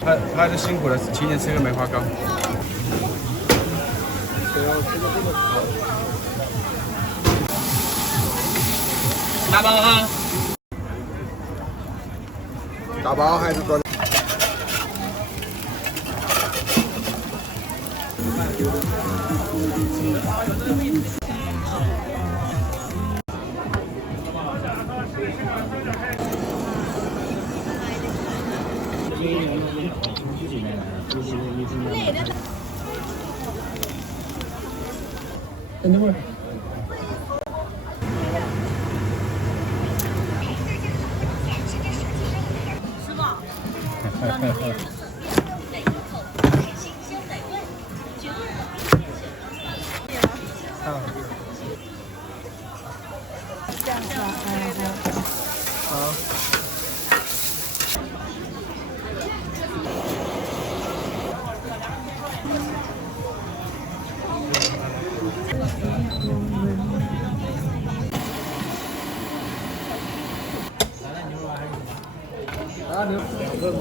他还是辛苦了，今年吃个梅花糕。大包哈。大包还是多？等会儿。是吧？这样子啊，好。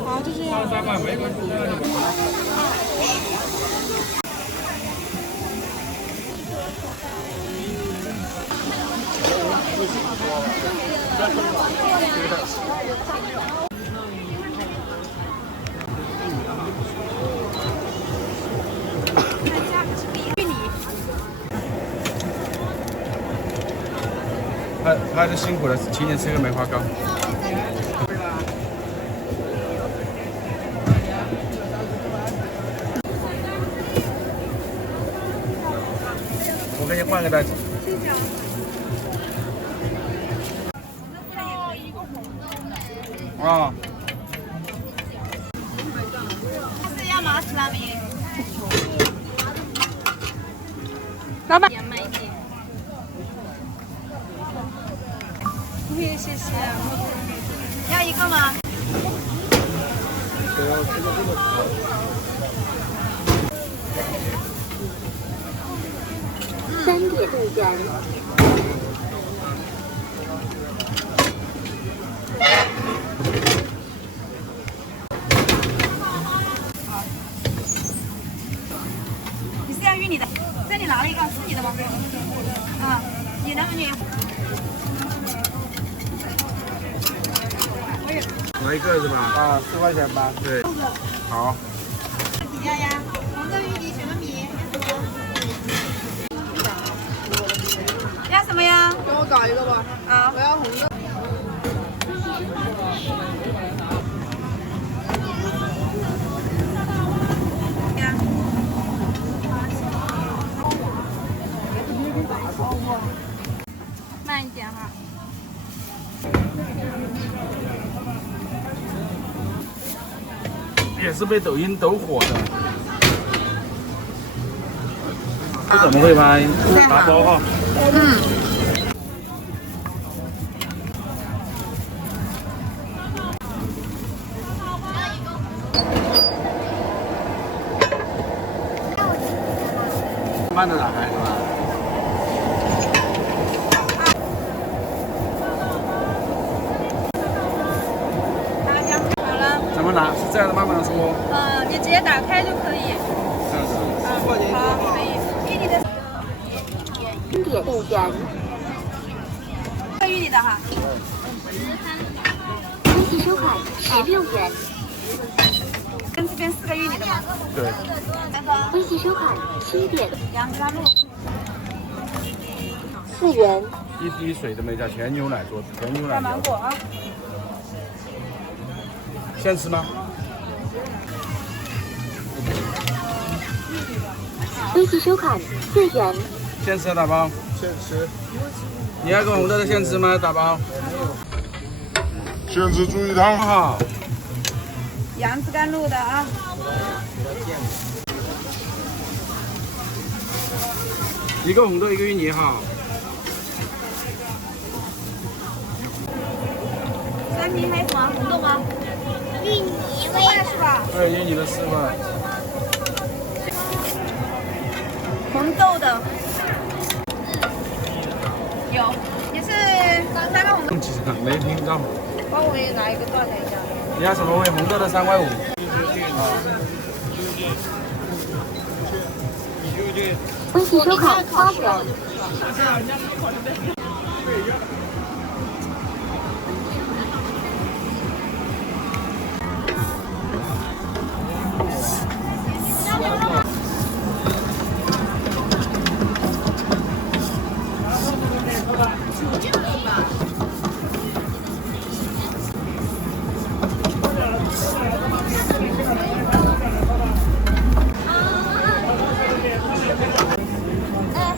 好，就这样。3万没关系。他还是辛苦了，今年吃个梅花糕。我给你换个袋子。啊。是要麻吃拉面。老板，盐买一点。谢谢。要一个吗？3点对战。你是要玉米的？这里拿了一个，是你的吗？啊，你的美女。来一个是吧？啊，4块钱吧。对。好。要呀，红豆玉米什么米？要什么呀？给我搞一个吧。啊，我要红的。慢一点哈。也是被抖音抖火的。这怎么会拍打包哈？慢着打开是吧？好了，怎么拿？是这样的，慢慢的说。你直接打开就可以。这样子。好，可以。玉米的。3点对战。这玉米的哈。分期收款16元。跟这边4个玉米的吗？对。分期收款7点。杨枝甘露。4元。一滴水都没加，全牛奶做，全牛奶带芒果啊。现吃吗？分期收款4元。现吃打包。现吃。你要个红豆的现吃吗？打包。现吃猪鱼汤好。杨枝甘露的啊。一个红豆，一个芋泥哈。3瓶还有什么红豆吗？玉米4块是吧？对，芋泥的4块。红豆的。有，也是3个红豆。没听到。帮我也拿一个断了一下。你要什么味？红豆的3块5。微信收看8元。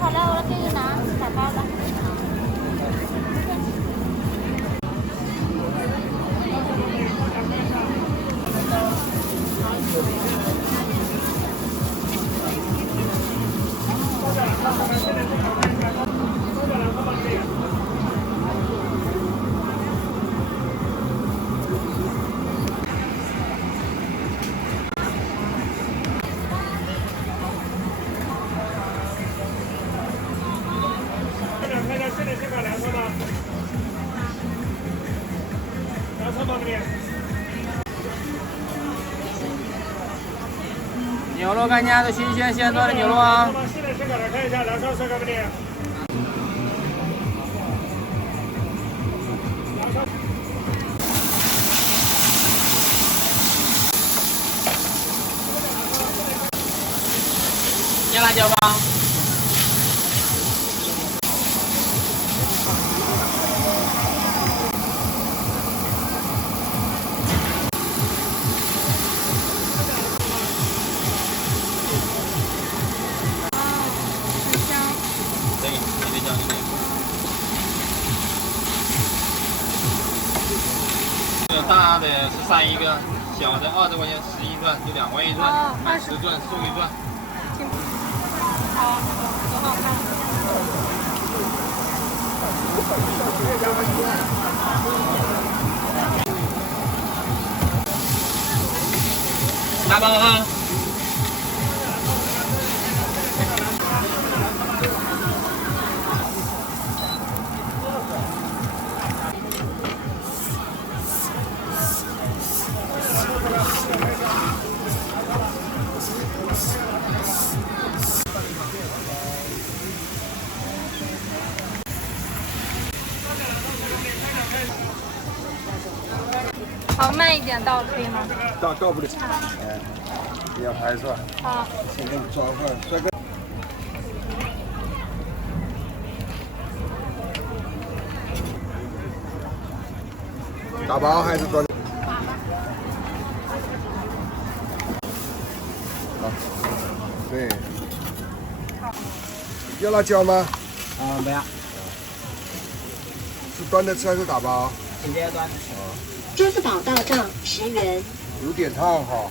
好了，我给你拿打包吧。牛肉看家的新鲜现做的牛肉啊！现在看一下，燃烧车干不的？要辣椒吗？大的13一个，小的20块钱11转，就2块1转，10转送1转。好，很好看。大包哈。好，慢一点倒可以吗？倒不了。哎，你要拍是吧？好。先给你抓一会儿，帅哥。打包还是端？好，对。要辣椒吗？不要。是端着吃还是打包？直接端。支付宝到账10元。有点烫哈。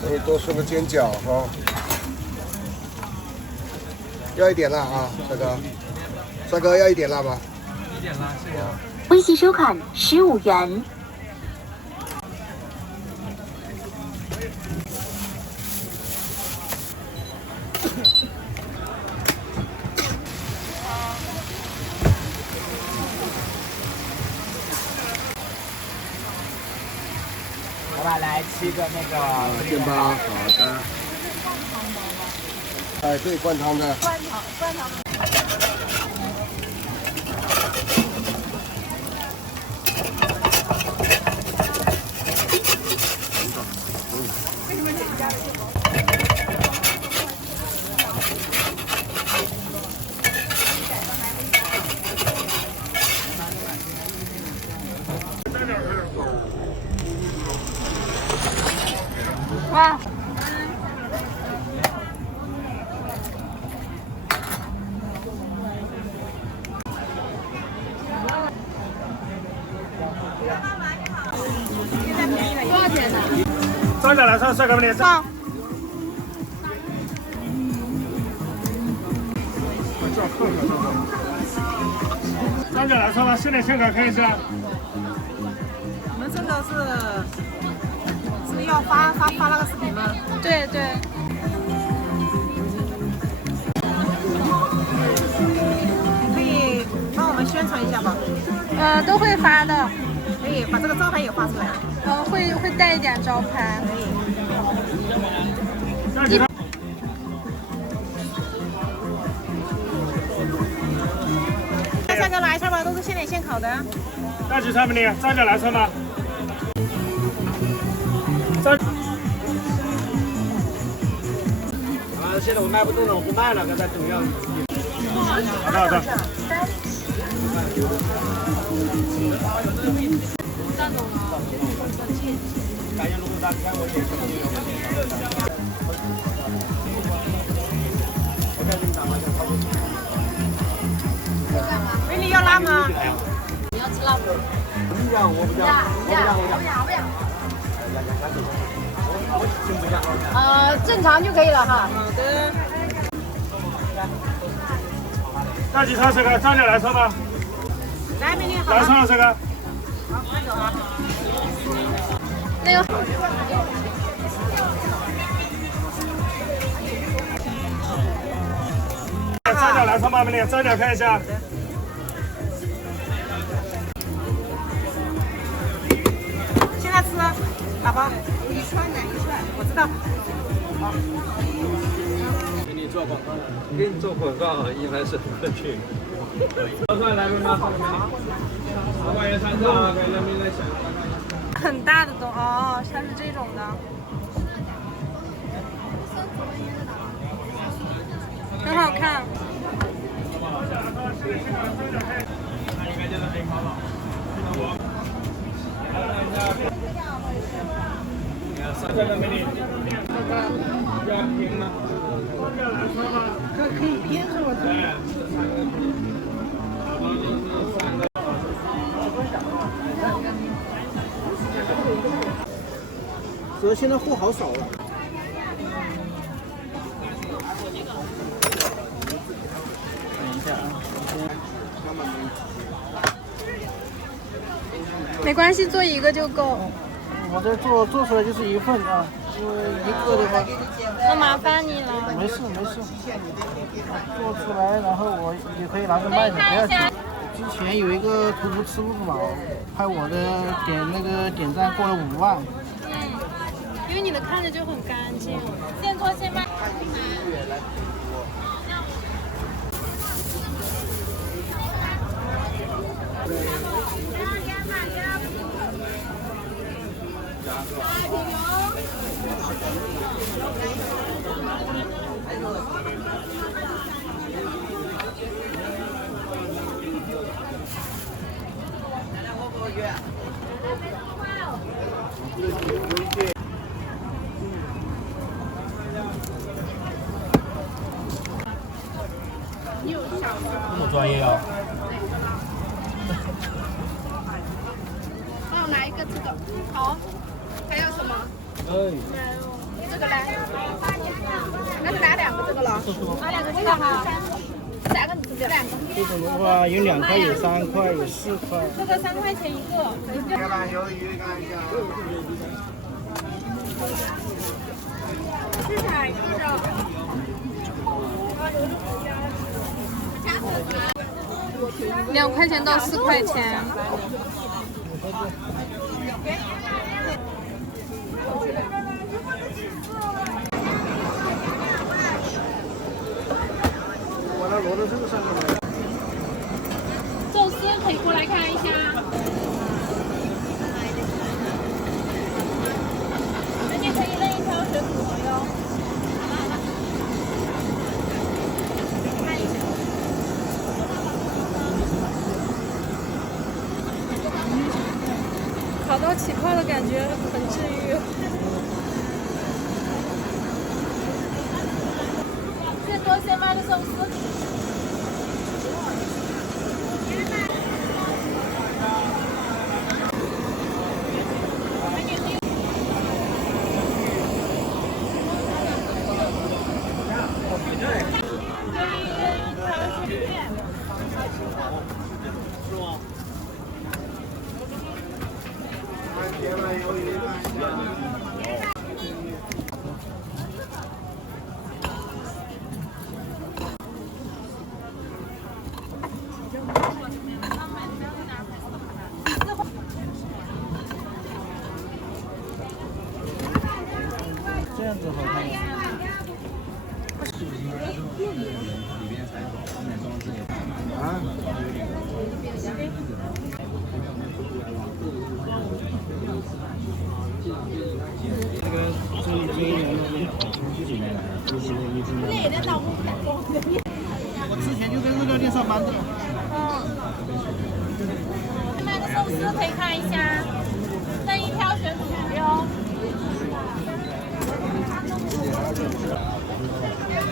可以多送个煎饺哈。要一点辣啊，帅哥。帅哥要一点辣吗？一点辣，谢谢。微信收看15元。老板来吃个那个煎包，好的。哎，对，灌汤的。灌汤。哇！多少钱呢？站着来上，帅哥们，上。张姐来上吧，现在现场看一下。你们这个是要发那个视频吗？对对。可以帮我们宣传一下吗？都会发的。可以把这个招牌也发出来。会带一点招牌。可以。这个来串吧，都是现点现烤的。大几串不你？张姐来串吧。现在我卖不动了，我不卖了，刚才主要。好的好的。美女要辣吗？你要吃辣不？不要，我不要，不要。正常就可以了哈。好的。大几串这个？张姐来串吧。来，美女好。来串了这个。好，快走啊。那个。张姐来串吧，美女，张姐看一下。现在吃，打包。一串，我知道。好。给你做广告，给你做广告应该是很客气。来不吗？2块钱3张啊，给人民来想。很大的哦，它是这种的。很好看。这个美女，要拼吗？可以拼是吧？所以现在货好少了。没关系，做一个就够。我这做出来就是一份啊，因为一个的话，那麻烦你了。没事，做出来然后我也可以拿着卖的，不要紧。之前有一个徒步吃路嘛，拍我的点赞过了5万。因为你的看着就很干净，现做现卖。这么专业啊！帮我拿一个这个。好。还有什么？这个来。那就拿2个这个了。拿2个这个哈。3个这2个。这种的话有2块，有3块，有4块。这个3块钱一个。橄榄油鱼干一下。是啥一个？2块钱到4块钱。我要摞到这个上面来。寿司可以过来看一下。人家可以扔一条水骨头哟。烤到起泡的感觉很治愈。最多先卖的寿司。我之前就在日料店上班的。买的寿司可以看一下，任意挑选主题哦。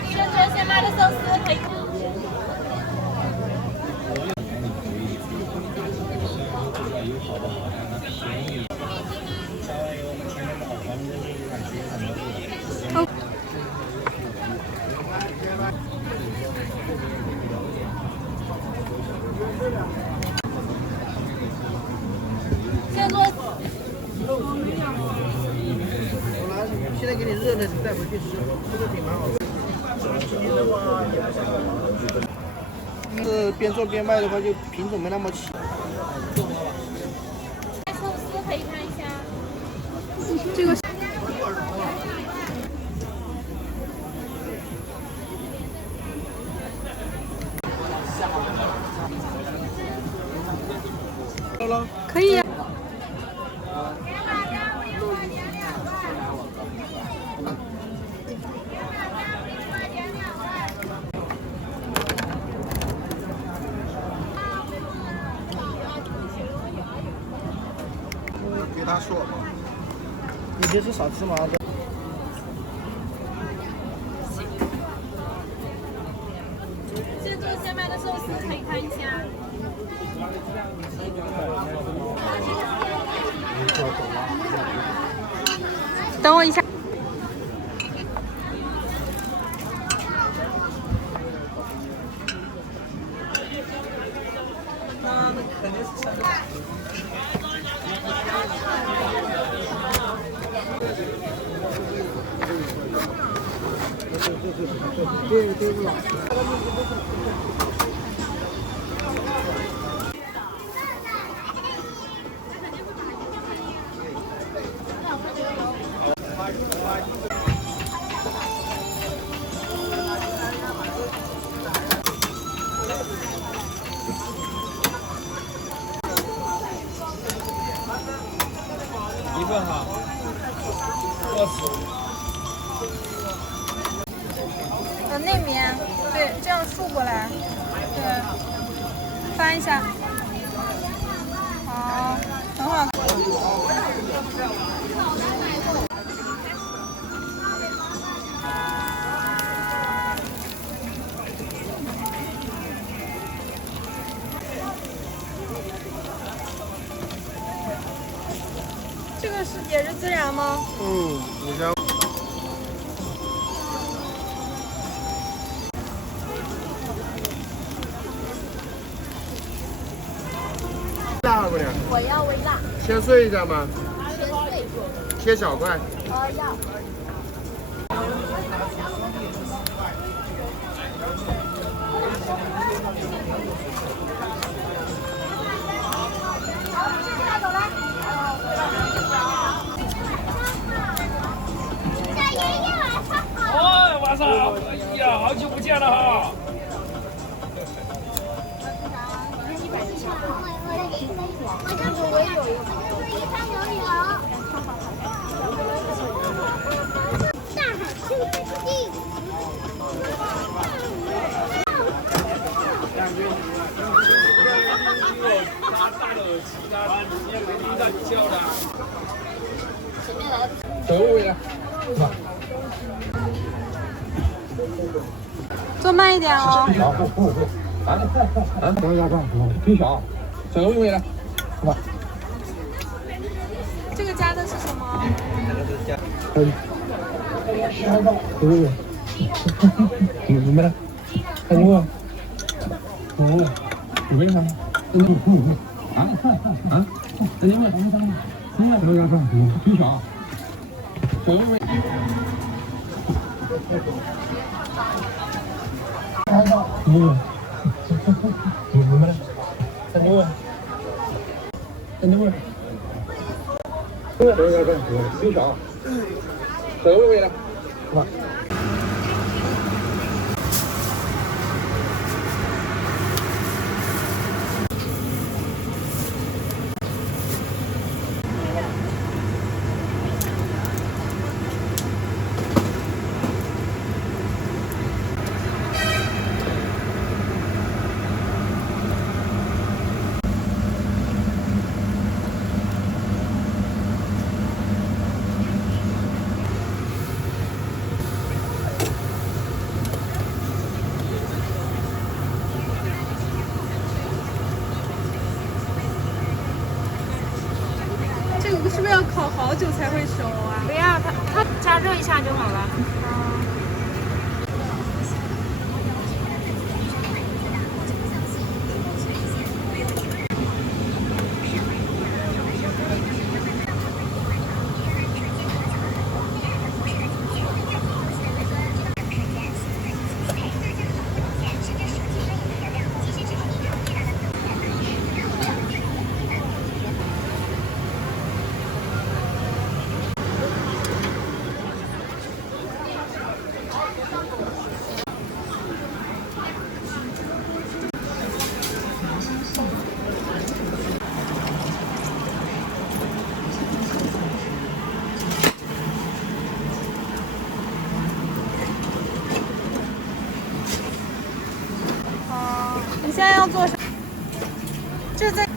轩轩先买的寿司可以。现在给你热的，你带回去吃，这个挺蛮好的。是边做边卖的话，就品种没那么齐。寿司可以看一下。这个。可以呀、给他说，你这是少吃吗？现做先买的寿司可以看一下。等我一下。那肯定是3个。对不老实。一份哈，20。那边，对，这样竖过来，对，翻一下，好，很好。这个是也是孜然吗？你家。辣姑娘，我要微辣。切碎一下吗？切碎。切小块。要。哎，晚上好！哎呀，好久不见了哈！大海生之地。拿大的耳机啊，你也没听到你叫的。走位了。做慢一点哦。等一下看，挺小，走位了，是吧？这个加的是什么？明白了，看你我，准备上，等你们，等一下看，挺小，走位。明白了，看你我，等一下看，挺小，走位了，是吧？好久才会熟啊？不要，它加热一下就好了。你现在要做啥？这在。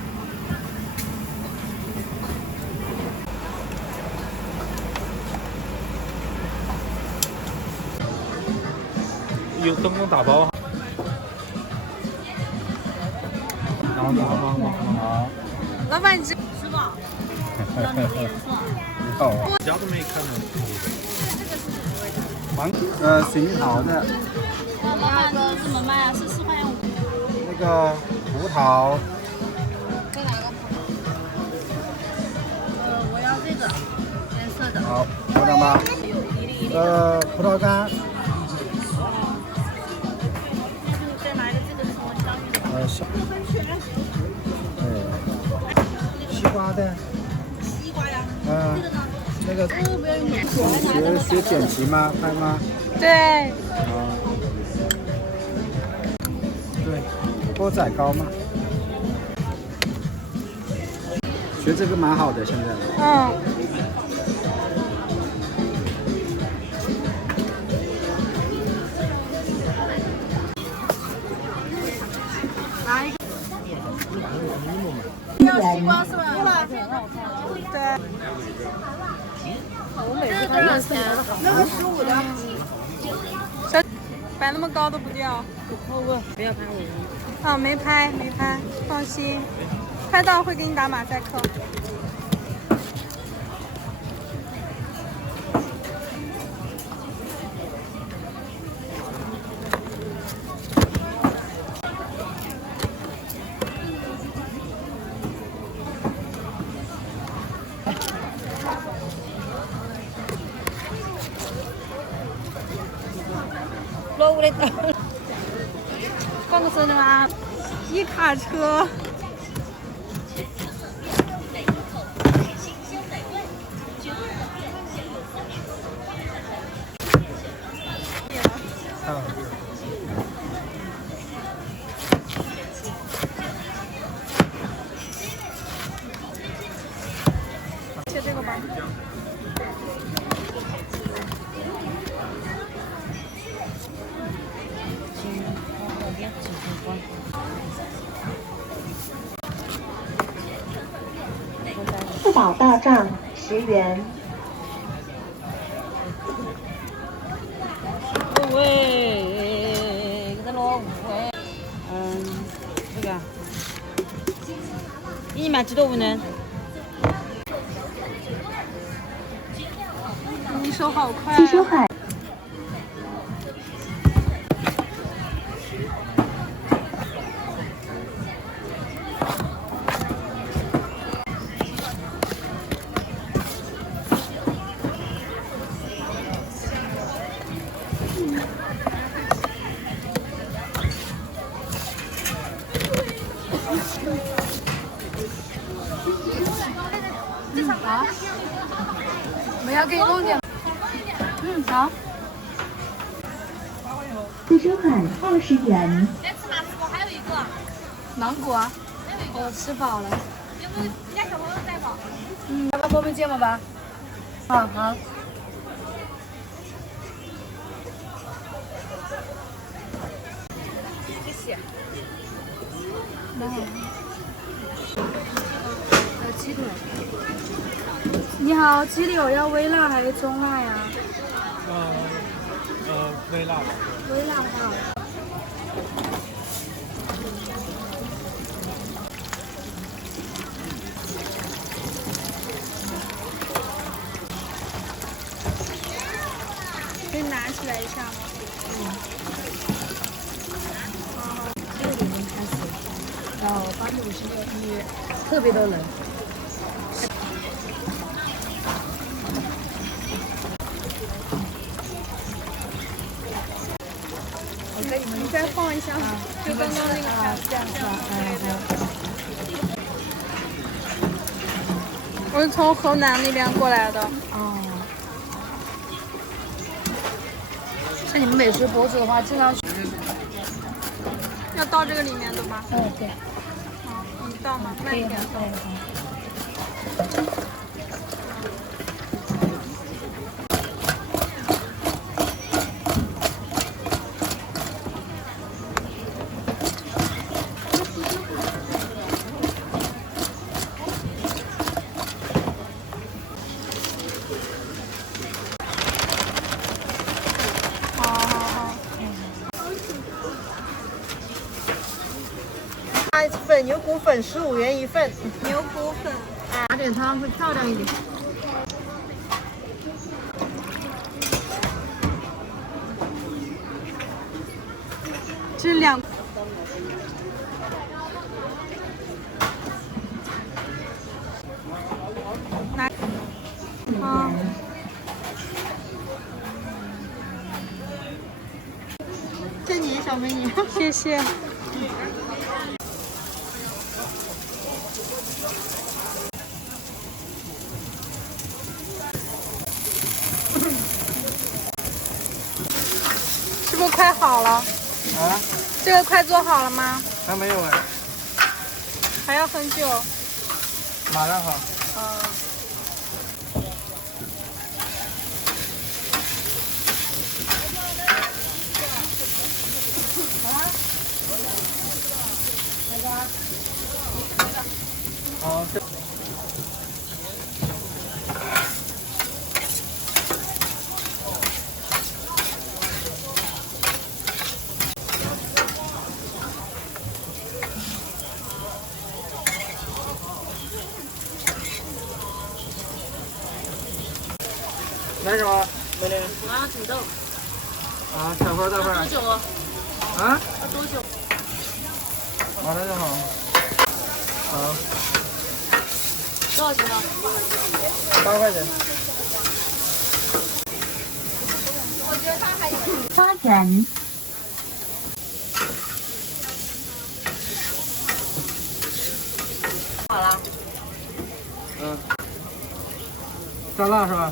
有灯笼打包。好。老板，你这吃吧。你好啊。家都没看到。水桃的。老板的怎么卖啊？是4块5。那个葡萄。我要这个颜色的。好，稍等吧。葡萄干。再拿一个这个什么香芋的。西瓜的。西瓜呀。那个学剪辑吗？拍吗？对。对，锅仔糕吗？学这个蛮好的，现在。拿一个。要西瓜是吧？对。这个多少钱？那个15的。小，摆那么高都不掉。不要拍我。啊，没拍，放心，拍到会给你打马赛克。放个手的吗？皮卡车。切这个吧。四宝大帐10元。喂，给他捞5块。这个。你买几多5呢？你手好快。汽车海。好，我要给你弄点。好。汽车海20元。还有一个芒果。我吃饱了。有没有人家小朋友带吗？要不要摸摸芥末吧？好。谢谢。鸡腿。你好，鸡柳要微辣还是中辣呀？微辣吧。微辣好。起来一下吗？6点钟开始，到8点56，特别多人。你再放一下，就刚刚那个盘。这样子啊，我是从河南那边过来的。哦。像你们美食博主的话，经常要倒这个里面的吗？对。你倒吗？慢一点。粉牛骨粉15元一份，牛骨粉。打点汤会漂亮一点。这是2。来。啊。谢你，小美女。谢谢。是不是快好了？啊？这个快做好了吗？还没有哎。还要很久。马上好。好。来什么？美女。土豆。小份大份。多久啊？要多久？马上就好。好。多少钱呢8块钱。发展。好了。蘸辣是吧？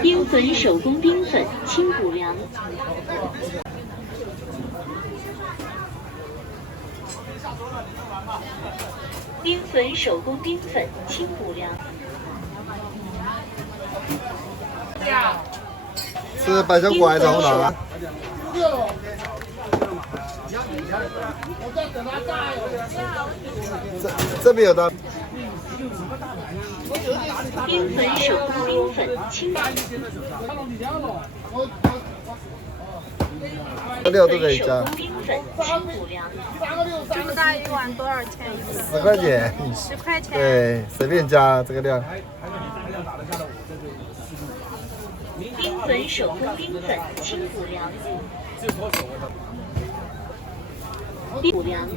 冰粉手工冰粉清补凉。冰粉手工冰粉清补凉。是百香果还是红糖啊？这边有的。冰粉手工冰粉清。料都可以加。冰粉清补凉。这么大一碗多少钱10块钱。10块钱。对，随便加这个料。冰粉手工冰粉清补凉。补凉。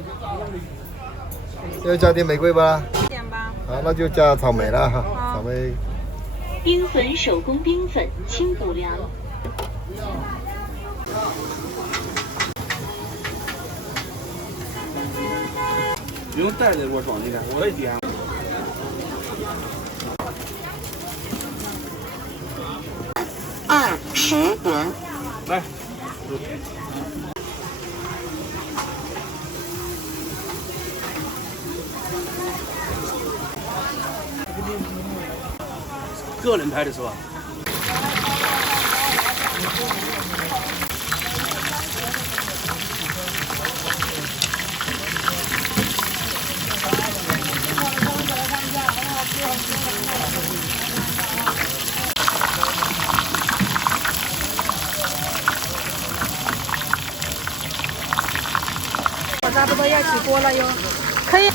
要加点玫瑰吧？点吧。好，那就加草莓了哈。草莓。冰粉手工冰粉清补凉。不用袋子给我装进来，我也点。20元。来。个人拍的是吧？我差不多要起锅了哟。可以。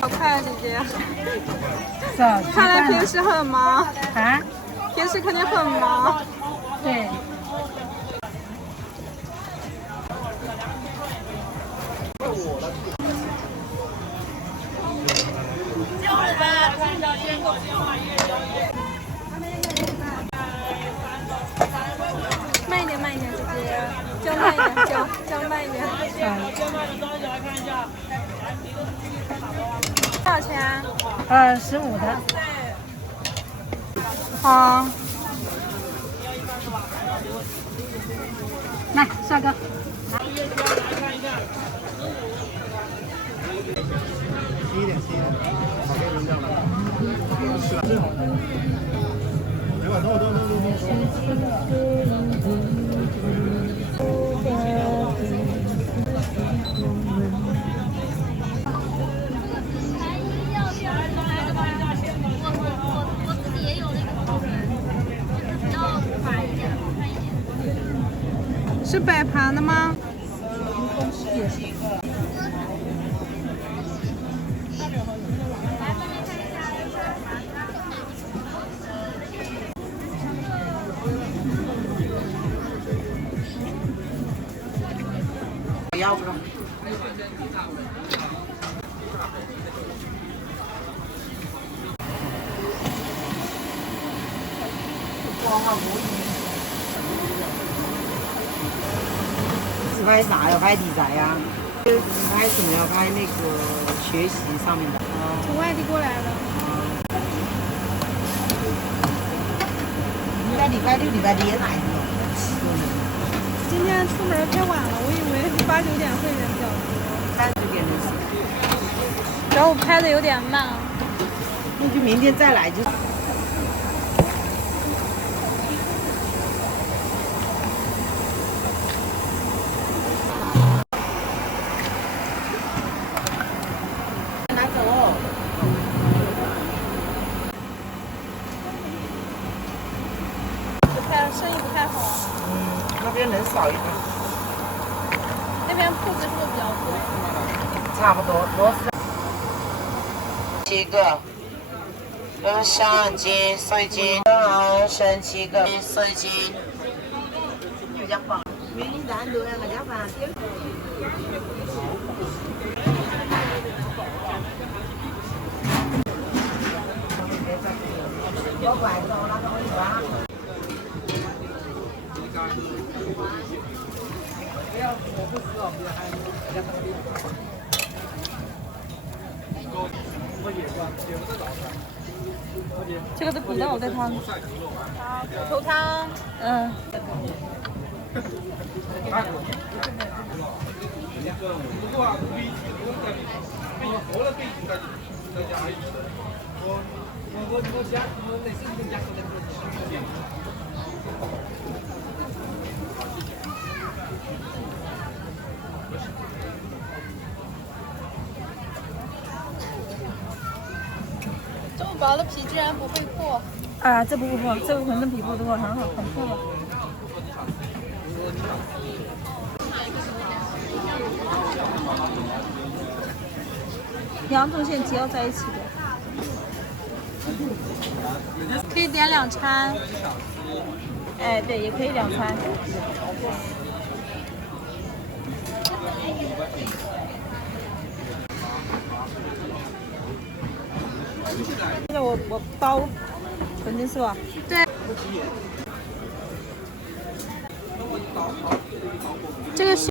好快啊，姐姐！是啊。看来平时很忙。啊？平时肯定很忙。对。慢一点，慢一点，姐姐，叫慢一点，叫慢一点。多少钱？15的。好。来，帅哥。轻一点，轻一点，把这扔掉了。别管，动。是摆盘的吗？要不了。是拍啥呀？拍题材呀？拍什么呀？拍那个学习上面的。从外地过来的。应该礼拜六、礼拜天来的。今天出门太晚了，我以为8、9点会人比较多。3、4点的事。主要我拍的有点慢。那就明天再来就。拿走。生意不太好。那边人少一点。那边铺子是不是比较多？差不多，螺丝。7个，跟相机、水晶，生7个，水晶。有家放，没你单独两个家放。我拐走了，我一把。这个是骨头的汤。骨头汤。嗯。薄的皮居然不会破。啊，这不破，这个馄饨皮破的话很好，很破了。两种馅交在一起的。可以点2餐。哎，对，也可以2餐。现在我包馄饨是吧？对。这个是。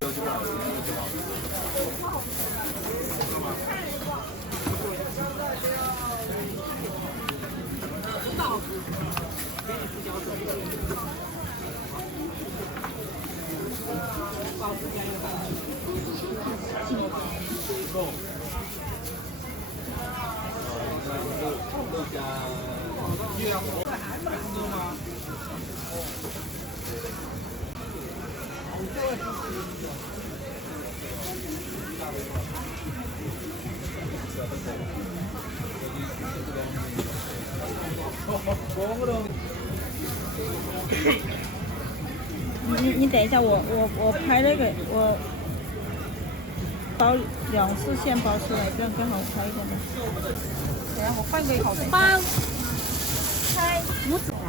你等一下，我拍那个我包2次馅包出来，这样更好拍一点的。等下我换个好菜。拍五子啊，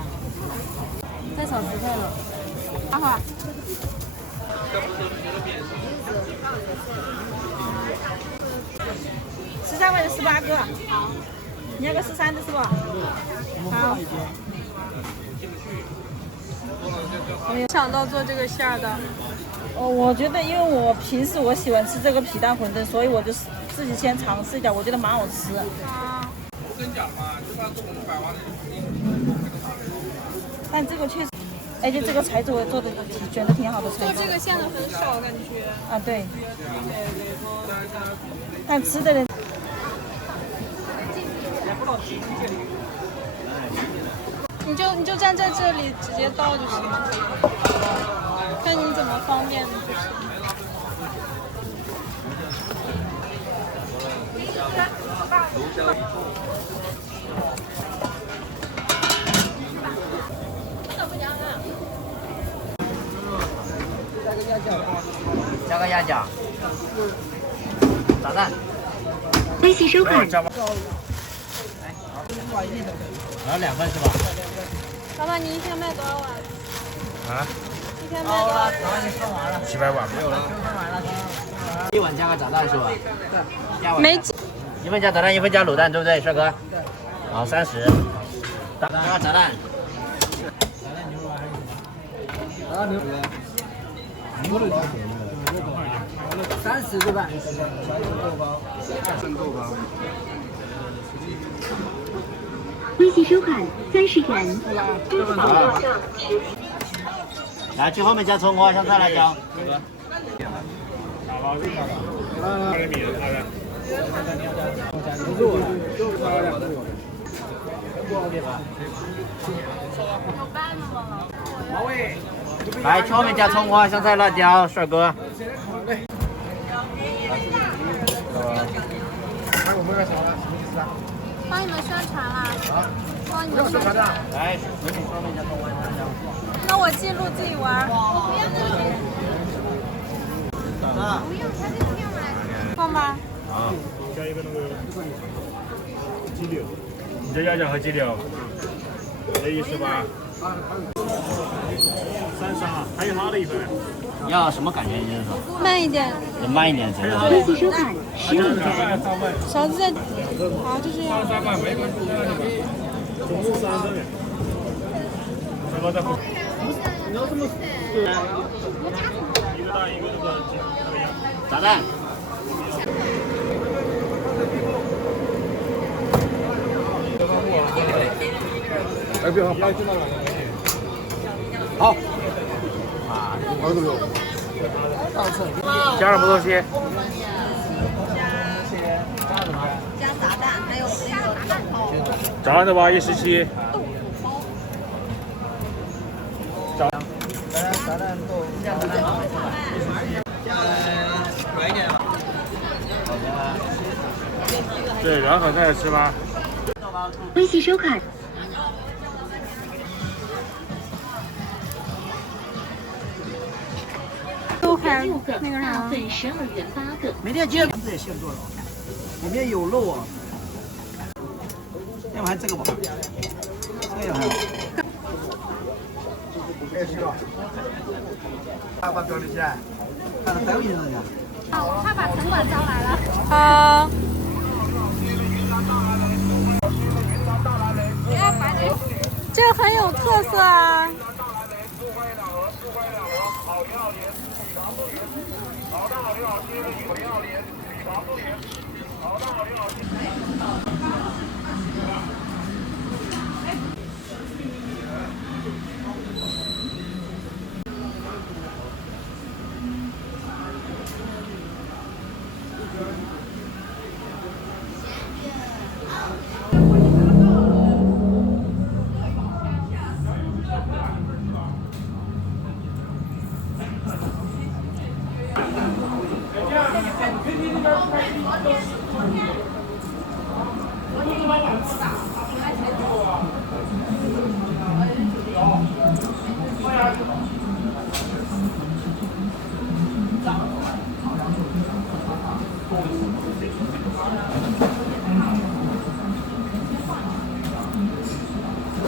太少蔬菜了。阿华。13块的18个。好。你要个13的是吧？好。我没有想到做这个馅儿的。我觉得，因为我平时我喜欢吃这个皮蛋馄饨，所以我就自己先尝试一下，我觉得蛮好吃。啊。但这个确实，而且这个菜做的选的挺好的菜。做这个馅的很少，感觉。啊，对。但吃的人。你就站在这里直接倒就行了，看你怎么方便就行。加个鸭脚，炸蛋。微信收款。然后2份是吧？老板，你一天卖多少碗？啊？一天卖多少碗？700碗没有了。1碗加个炸蛋是吧？对。没。1份加炸蛋，1份加卤蛋，对不对，帅哥？好，30。加个炸蛋。30对吧？2份豆包。微信收款30元。来，最后面加葱花、香菜、辣椒。来，最后面加葱花、香菜、辣椒，帅哥。帮你们宣传啦！帮你们宣传。来，给你双面加葱花香蕉。那我记录自己玩。我不要那个。不用，他这个不用买。放吧。好，加一个那个鸡柳，你这鸭脚和鸡柳，这18。33，还有好的1份。要什么感觉？你就是说？慢一点。慢一点，行吗？微信收款15元。勺子在。好，就这样。3份没关系，总共30元。这个再不。你要这么对？一个大一个那个鸭。炸蛋。哎，别好，拍这么了。好。好这个。加什么东西？加炸蛋，还有那个蛋泡。炸蛋的话117。炸蛋豆，加炸蛋好没错吧？软一点。好的。对，软粉再来吃吗？微信收卡。6个，大份12元8个。每天接这现做的，里面有肉啊。要不还这个吧，这个还有。爸爸表弟姐，看到带回去人家。好，他把城管招来了。好。这个很有特色啊。我